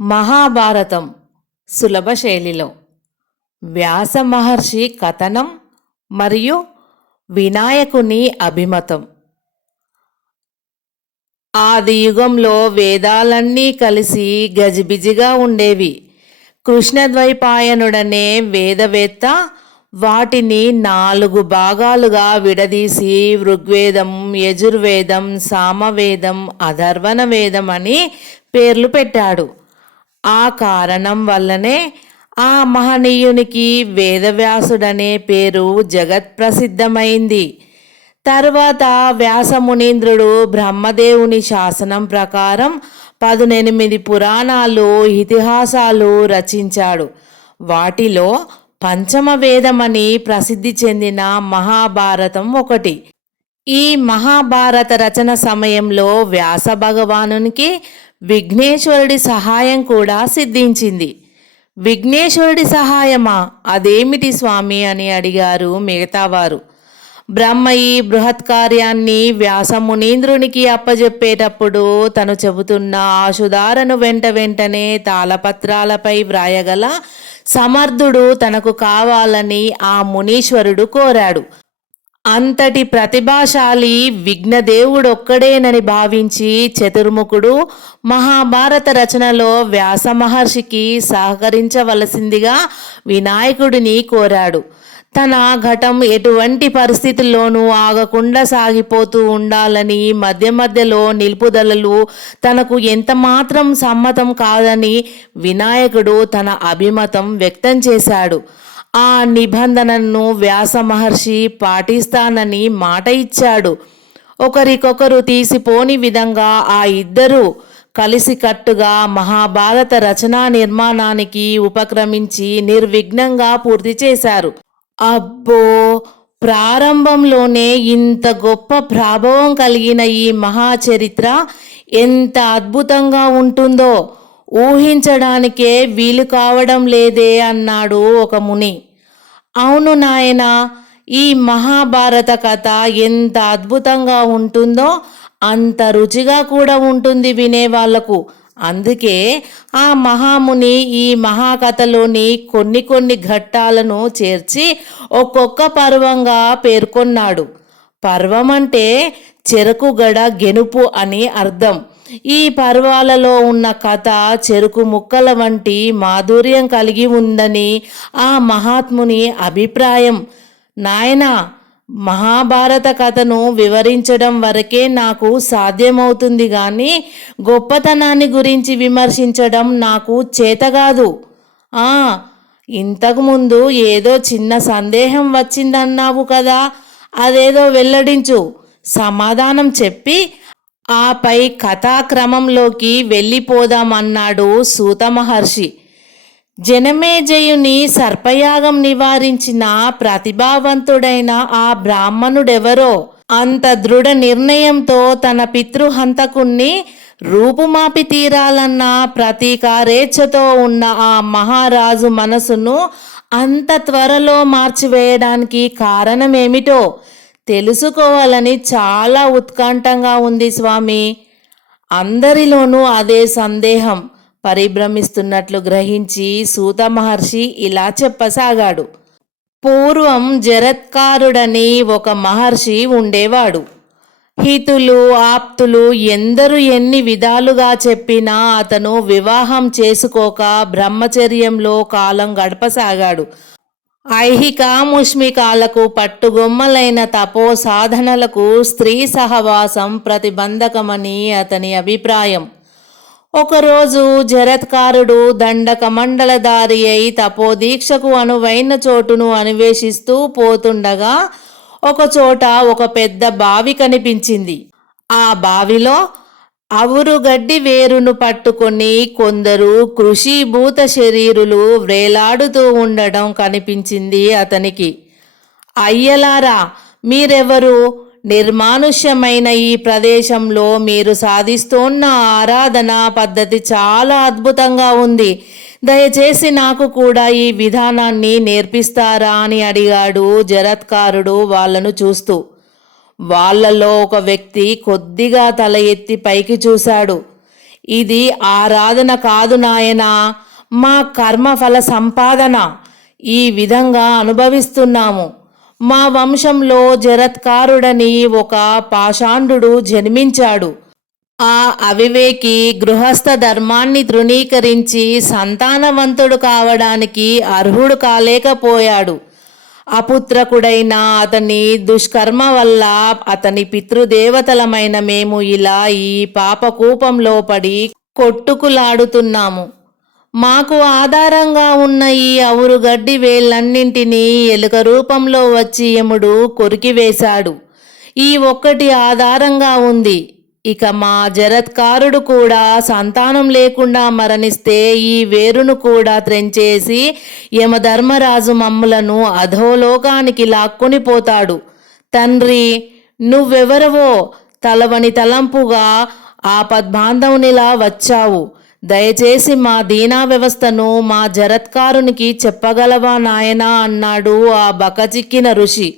మహాభారతం సులభ శైలిలో. వ్యాస మహర్షి కథనం మరియు వినాయకుని అభిమతం. ఆది యుగంలో వేదాలన్నీ కలిసి గజిబిజిగా ఉండేవి. కృష్ణద్వైపాయనుడనే వేదవేత్త వాటిని నాలుగు భాగాలుగా విడదీసి ఋగ్వేదం యజుర్వేదం సామవేదం అధర్వణ వేదం అని పేర్లు పెట్టాడు. ఆ కారణం వల్లనే ఆ మహనీయునికి వేదవ్యాసుడనే పేరు జగత్ ప్రసిద్ధమైంది తర్వాత వ్యాసమునీంద్రుడు బ్రహ్మదేవుని శాసనం ప్రకారం పదునెనిమిది పురాణాలు ఇతిహాసాలు రచించాడు. వాటిలో పంచమ వేదమని ప్రసిద్ధి చెందిన మహాభారతం ఒకటి. ఈ మహాభారత రచన సమయంలో వ్యాస భగవానునికి విఘ్నేశ్వరుడి సహాయం కూడా సిద్ధించింది. విఘ్నేశ్వరుడి సహాయమా? అదేమిటి స్వామి అని అడిగారు మిగతావారు. బ్రహ్మ ఈ బృహత్కార్యాన్ని వ్యాసమునీంద్రునికి అప్పజెప్పేటప్పుడు తను చెబుతున్న ఆశుధారను వెంట వెంటనే తాళపత్రాలపై వ్రాయగల సమర్థుడు తనకు కావాలని ఆ మునీశ్వరుడు కోరాడు. అంతటి ప్రతిభాశాలి విఘ్నదేవుడొక్కడేనని భావించి చతుర్ముఖుడు మహాభారత రచనలో వ్యాస మహర్షికి సహకరించవలసిందిగా వినాయకుడిని కోరాడు. తన ఘటం ఎటువంటి పరిస్థితుల్లోనూ ఆగకుండా సాగిపోతూ ఉండాలని మధ్య మధ్యలో నిలుపుదలలు తనకు ఎంతమాత్రం సమ్మతం కాదని వినాయకుడు తన అభిమతం వ్యక్తం చేశాడు. ఆ నిబంధనను వ్యాస మహర్షి పాటిస్తానని మాట ఇచ్చాడు. ఒకరికొకరు తీసిపోని విధంగా ఆ ఇద్దరు కలిసికట్టుగా మహాభారత రచనా నిర్మాణానికి ఉపక్రమించి నిర్విఘ్నంగా పూర్తి చేశారు. అబ్బో! ప్రారంభంలోనే ఇంత గొప్ప ప్రభావం కలిగిన ఈ మహాచరిత్ర ఎంత అద్భుతంగా ఉంటుందో! ఊహించడానికే వీలు కావడం లేదే అన్నాడు ఒక ముని. అవును నాయన ఈ మహాభారత కథ ఎంత అద్భుతంగా ఉంటుందో అంత రుచిగా కూడా ఉంటుంది వినేవాళ్ళకు అందుకే ఆ మహాముని ఈ మహాకథలోని కొన్ని కొన్ని ఘట్టాలను చేర్చి ఒక్కొక్క పర్వంగా పేర్కొన్నాడు. పర్వం అంటే చెరకు గడ గెనుపు అని అర్థం. ఈ పర్వాలలో ఉన్న కథ చెరుకు ముక్కల వంటి మాధుర్యం కలిగి ఉందని ఆ మహాత్ముని అభిప్రాయం. నాయనా మహాభారత కథను వివరించడం వరకే నాకు సాధ్యమవుతుంది కానీ గొప్పతనాన్ని గురించి విమర్శించడం నాకు చేతగాదు. ఆ ఇంతకుముందు ఏదో చిన్న సందేహం వచ్చిందన్నావు కదా అదేదో వెల్లడించు. సమాధానం చెప్పి ఆపై కథాక్రమంలోకి వెళ్ళిపోదామన్నాడు సూత మహర్షి జనమేజయుని సర్పయాగం నివారించిన ప్రతిభావంతుడైన ఆ బ్రాహ్మణుడెవరో? అంత దృఢ నిర్ణయంతో తన పితృహంతకుణ్ణి రూపుమాపి తీరాలన్న ప్రతీకారేచ్ఛతో ఉన్న ఆ మహారాజు మనసును అంత త్వరలో మార్చివేయడానికి కారణమేమిటో తెలుసుకోవాలని చాలా ఉత్కంఠంగా ఉంది స్వామి. అందరిలోనూ అదే సందేహం పరిభ్రమిస్తున్నట్లు గ్రహించి సూత మహర్షి ఇలా చెప్పసాగాడు. పూర్వం జరత్కారుడని ఒక మహర్షి ఉండేవాడు. హితులు ఆప్తులు ఎందరు ఎన్ని విధాలుగా చెప్పినా అతను వివాహం చేసుకోక బ్రహ్మచర్యంలో కాలం గడపసాగాడు. ఐహికాముష్మికాలకు పట్టుగొమ్మలైన తపో సాధనలకు స్త్రీ సహవాసం ప్రతిబంధకమని అతని అభిప్రాయం. ఒకరోజు జరత్కారుడు దండక మండలదారి అయి తపోదీక్షకు అనువైన చోటును అన్వేషిస్తూ పోతుండగా ఒకచోట ఒక పెద్ద బావి కనిపించింది. ఆ బావిలో అవురుగడ్డి వేరును పట్టుకొని కొందరు కృషిభూత శరీరులు వ్రేలాడుతూ ఉండడం కనిపించింది అతనికి. అయ్యలారా మీరెవరు? నిర్మానుష్యమైన ఈ ప్రదేశంలో మీరు సాధిస్తోన్న ఆరాధన పద్ధతి చాలా అద్భుతంగా ఉంది. దయచేసి నాకు కూడా ఈ విధానాన్ని నేర్పిస్తారా అని అడిగాడు జరత్కారుడు వాళ్ళను చూస్తూ. వాళ్ళలో ఒక వ్యక్తి కొద్దిగా తల ఎత్తి పైకి చూశాడు. ఇది ఆరాధన కాదు నాయనా మా కర్మఫల సంపాదన. ఈ విధంగా అనుభవిస్తున్నాము. మా వంశంలో జరత్కారుడని ఒక పాషాండు జన్మించాడు. ఆ అవివేకి గృహస్థ ధర్మాన్ని తృణీకరించి సంతానవంతుడు కావడానికి అర్హుడు కాలేకపోయాడు. అపుత్రకుడైన అతని దుష్కర్మ వల్ల అతని పితృదేవతలమైన మేము ఇలా ఈ పాపకూపంలో పడి కొట్టుకులాడుతున్నాము. మాకు ఆధారంగా ఉన్న ఈ అవురు గడ్డి వేళ్ళన్నింటినీ ఎలుక రూపంలో వచ్చి యముడు కొరికివేశాడు ఈ ఒక్కటి ఆధారంగా ఉంది. ఇక మా జరత్కారుడు కూడా సంతానం లేకుండా మరణిస్తే ఈ వేరును కూడా త్రెంచేసి యమధర్మరాజు మమ్ములను అధోలోకానికి లాక్కొని పోతాడు. తండ్రి నువ్వెవరవో తలవని తలంపుగా ఆ పద్మాంధవునిలా వచ్చావు. దయచేసి మా దీనా వ్యవస్థను మా జరత్కారునికి చెప్పగలవా నాయనా? అన్నాడు ఆ బకచిక్కిన ఋషి.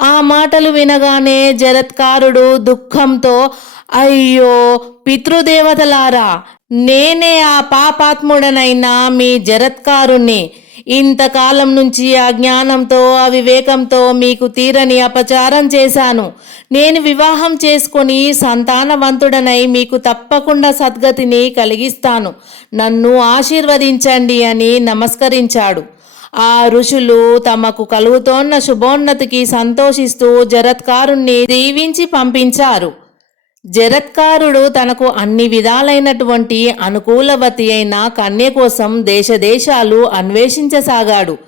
ఆ మాటలు వినగానే జరత్కారుడు దుఃఖంతో అయ్యో పితృదేవతలారా నేనే ఆ పాపాత్ముడనైనా మీ జరత్కారుణ్ణి ఇంతకాలం నుంచి అజ్ఞానంతో అవివేకంతో మీకు తీరని అపచారం చేశాను. నేను వివాహం చేసుకొని సంతానవంతుడనై మీకు తప్పకుండా సద్గతిని కలిగిస్తాను. నన్ను ఆశీర్వదించండి అని నమస్కరించాడు. ఆ ఋషులు తమకు కలుగుతోన్న శుభోన్నతికి సంతోషిస్తూ జరత్కారుణ్ణి దీవించి పంపించారు. జరత్కారుడు తనకు అన్ని విధాలైనటువంటి అనుకూలవతి అయిన కన్య కోసం దేశదేశాలు అన్వేషించసాగాడు.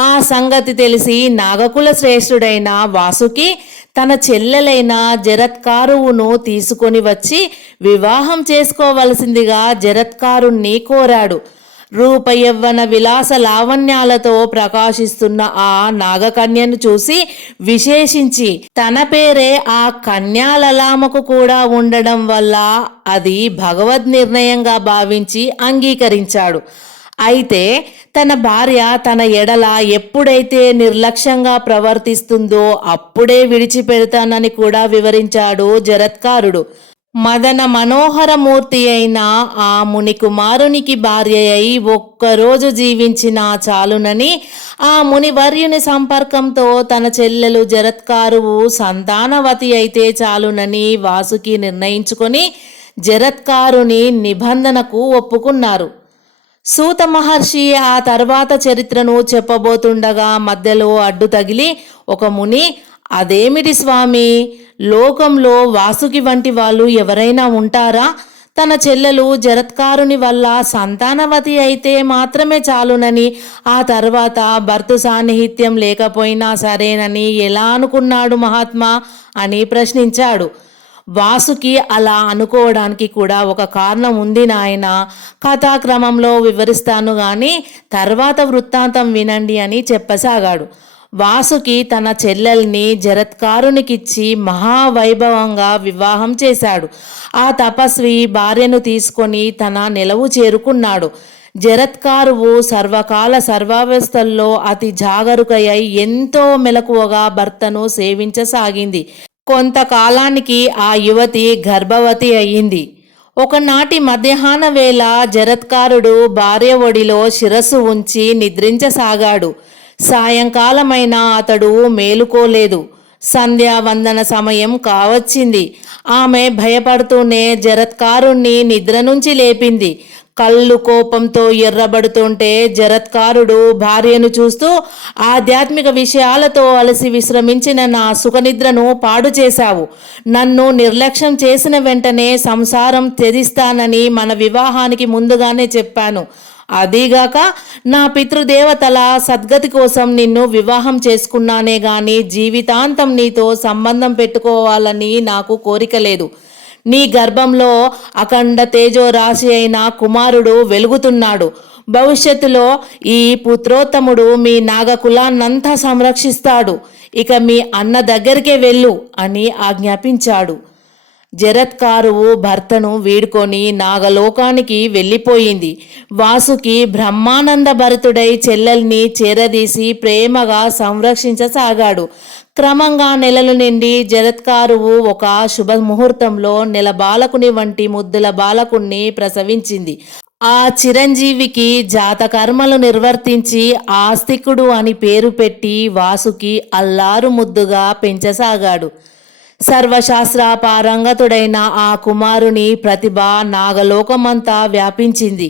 ఆ సంగతి తెలిసి నాగకుల శ్రేష్ఠుడైన వాసుకి తన చెల్లెలైన జరత్కారువును తీసుకొని వచ్చి వివాహం చేసుకోవలసిందిగా జరత్కారుణ్ణి కోరాడు. రూపయవ్వన విలాస లావణ్యాలతో ప్రకాశిస్తున్న ఆ నాగకన్యను చూసి విశేషించి తన పేరే ఆ కన్యాలలామకు కూడా ఉండడం వల్ల అది భగవద్ నిర్ణయంగా భావించి అంగీకరించాడు. అయితే తన భార్య తన ఎడల ఎప్పుడైతే నిర్లక్ష్యంగా ప్రవర్తిస్తుందో అప్పుడే విడిచిపెడతానని కూడా వివరించాడు జరత్కారుడు. మదన మనోహరమూర్తి అయిన ఆ ముని కుమారునికి భార్య అయి ఒక్కరోజు జీవించిన చాలునని ఆ ముని వర్యుని సంపర్కంతో తన చెల్లెలు జరత్కారువు సంతానవతి అయితే చాలునని వాసుకి నిర్ణయించుకొని జరత్కారుని నిబంధనకు ఒప్పుకున్నారు. సూత మహర్షి ఆ తర్వాత చరిత్రను చెప్పబోతుండగా మధ్యలో అడ్డు తగిలి ఒక ముని అదేమిటి స్వామి? లోకంలో వాసుకి వంటి వాళ్ళు ఎవరైనా ఉంటారా? తన చెల్లెలు జరత్కారుని వల్ల సంతానవతి అయితే మాత్రమే చాలునని ఆ తర్వాత భర్త సాన్నిహిత్యం లేకపోయినా సరేనని ఎలా అనుకున్నాడు మహాత్మా అని ప్రశ్నించాడు. వాసుకి అలా అనుకోవడానికి కూడా ఒక కారణం ఉంది నాయన. కథాక్రమంలో వివరిస్తాను కానీ తర్వాత వృత్తాంతం వినండి అని చెప్పసాగాడు. వాసుకి తన చెల్లెల్ని జరత్కారునికిచ్చి మహావైభవంగా వివాహం చేశాడు. ఆ తపస్వి భార్యను తీసుకొని తన నిలవు చేరుకున్నాడు. జరత్కారువు సర్వకాల సర్వావస్థల్లో అతి జాగరుకయ్యై ఎంతో మెలకువగా భర్తను సేవించసాగింది. కొంతకాలానికి ఆ యువతి గర్భవతి అయ్యింది. ఒకనాటి మధ్యాహ్న వేళ జరత్కారుడు భార్య ఒడిలో శిరస్సు ఉంచి నిద్రించసాగాడు. సాయంకాలమైనా అతడు మేలుకోలేదు. సంధ్యావందన సమయం కావచ్చింది. ఆమె భయపడుతూనే జరత్కారుణ్ణి నిద్ర నుంచి లేపింది. కళ్ళు కోపంతో ఎర్రబడుతుంటే జరత్కారుడు భార్యను చూస్తూ ఆధ్యాత్మిక విషయాలతో అలసి విశ్రమించిన నా సుఖనిద్రను పాడు చేశావు. నన్ను నిర్లక్ష్యం చేసిన వెంటనే సంసారం త్యజిస్తానని మన వివాహానికి ముందుగానే చెప్పాను. అదీగాక నా పితృదేవతల సద్గతి కోసం నిన్ను వివాహం చేసుకున్నానే గాని జీవితాంతం నీతో సంబంధం పెట్టుకోవాలని నాకు కోరిక లేదు. నీ గర్భంలో అఖండ తేజో రాశి అయిన కుమారుడు వెలుగుతున్నాడు. భవిష్యత్తులో ఈ పుత్రోత్తముడు మీ నాగకులాన్నంతా సంరక్షిస్తాడు. ఇక మీ అన్న దగ్గరికే వెళ్ళు అని ఆజ్ఞాపించాడు. జరత్కారువు భర్తను వీడుకొని నాగలోకానికి వెళ్ళిపోయింది. వాసుకి బ్రహ్మానంద భరితుడై చెల్లెల్ని చేరదీసి ప్రేమగా సంరక్షించసాగాడు. క్రమంగా నెలలు నిండి జరత్కారువు ఒక శుభ ముహూర్తంలో నెల బాలకుని వంటి ముద్దుల బాలకుణ్ణి ప్రసవించింది. ఆ చిరంజీవికి జాతకర్మలు నిర్వర్తించి ఆస్తికుడు అని పేరు పెట్టి వాసుకి అల్లారు ముద్దుగా పెంచసాగాడు. సర్వశాస్త్రాపారంగతుడైన ఆ కుమారుని ప్రతిభ నాగలోకమంతా వ్యాపించింది.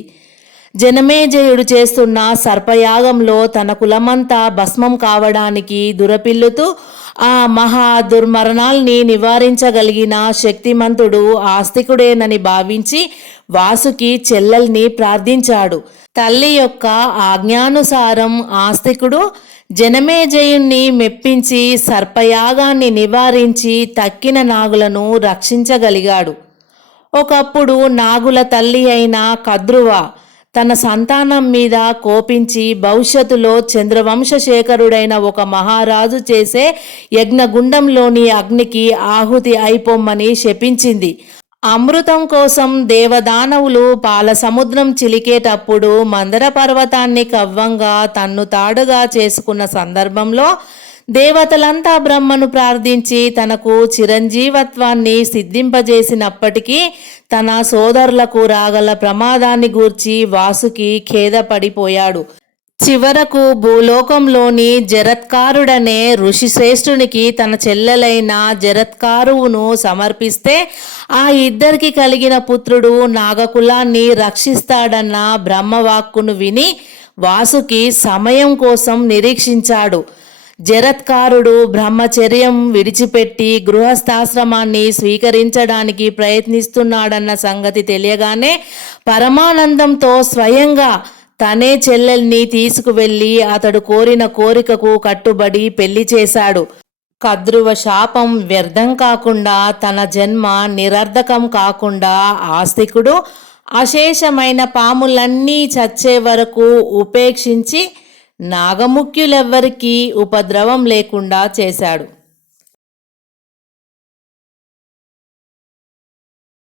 జనమేజయుడు చేస్తున్న సర్పయాగంలో తన కులమంతా భస్మం కావడానికి దురపిల్లుతూ ఆ మహా దుర్మరణాల్ని నివారించగలిగిన శక్తిమంతుడు ఆస్తికుడేనని భావించి వాసుకి చెల్లెల్ని ప్రార్థించాడు. తల్లి యొక్క ఆజ్ఞానుసారం ఆస్తికుడు జనమేజయుణ్ణి మెప్పించి సర్పయాగాన్ని నివారించి తక్కిన నాగులను రక్షించగలిగాడు. ఒకప్పుడు నాగుల తల్లి అయిన కద్రువ తన సంతానం మీద కోపించి భవిష్యత్తులో చంద్రవంశశేఖరుడైన ఒక మహారాజు చేసే యజ్ఞగుండంలోని అగ్నికి ఆహుతి అయిపోమ్మని శపించింది. అమృతం కోసం దేవదానవులు పాలసముద్రం చిలికేటప్పుడు మందర పర్వతాన్ని కవ్వంగా తన్ను తాడుగా చేసుకున్న సందర్భంలో దేవతలంతా బ్రహ్మను ప్రార్థించి తనకు చిరంజీవత్వాన్ని సిద్ధింపజేసినప్పటికీ తన సోదరులకు రాగల ప్రమాదాన్ని గూర్చి వాసుకి ఖేదపడిపోయాడు. చివరకు భూలోకంలోని జరత్కారుడనే ఋషిశ్రేష్ఠునికి తన చెల్లెలైన జరత్కారువును సమర్పిస్తే ఆ ఇద్దరికి కలిగిన పుత్రుడు నాగకులాన్ని రక్షిస్తాడన్న బ్రహ్మవాక్కును విని వాసుకి సమయం కోసం నిరీక్షించాడు. జరత్కారుడు బ్రహ్మచర్యం విడిచిపెట్టి గృహస్థాశ్రమాన్ని స్వీకరించడానికి ప్రయత్నిస్తున్నాడన్న సంగతి తెలియగానే పరమానందంతో స్వయంగా తనే చెల్లెల్ని తీసుకువెళ్ళి అతడు కోరిన కోరికకు కట్టుబడి పెళ్ళి చేశాడు. కద్రువ శాపం వ్యర్థం కాకుండా తన జన్మ నిరర్ధకం కాకుండా ఆస్తికుడు అశేషమైన పాములన్నీ చచ్చే వరకు ఉపేక్షించి నాగముఖ్యులెవ్వరికీ ఉపద్రవం లేకుండా చేశాడు.